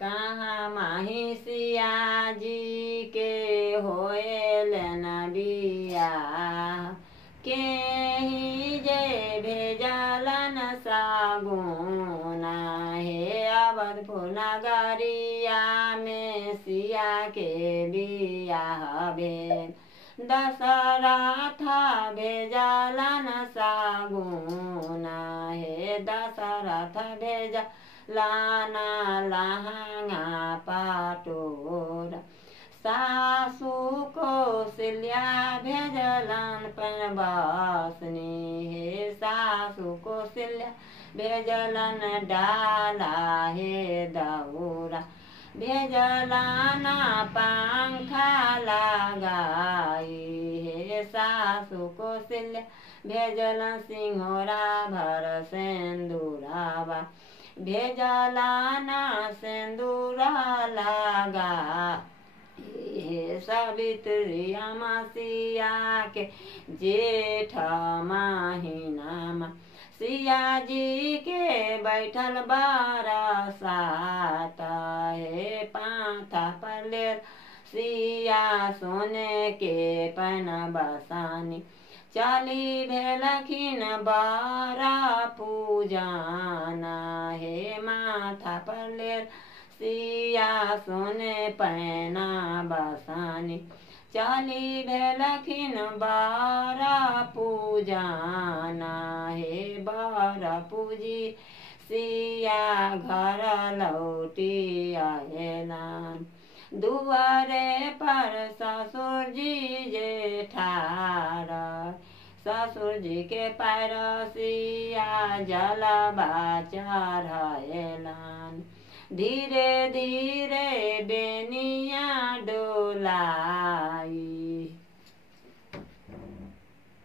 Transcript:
कहाँ माही सिया जी के होएल न बियाह के ही जे भेजलन सागुना हे अवधपुर नगरिया में सिया के बियाह भेल दशरथ भेजलन सागुना हे दशरथ भेज लाना लहंगा पाटोरा सासू कौशल्या भेजलन पनवासनी हे सासू कौशल्या भेजलन डाला हे दौरा भेजलाना पंखा लगाई हे सासू कौशल्या भेजलन सिंघोरा भर सेंदूरावा भेजलाना सेंदूरा लगा हे सावित्री अमासिया के जेठ महीना सिया जी के बैठल बरसात हे पाथा पले सिया सोने के पन बसानी चली भेलखिन बारा पूजाना हे माथा पले सिया सोने पैना बसानी चली भेलखिन बारा पूजाना हे बारा पूजी सिया घर लौटी आएलान दुआरे पर ससुर जी जेठार ससुर जी के पैर सिया जलवा चढ़ेलान। धीरे धीरे बेनिया डोला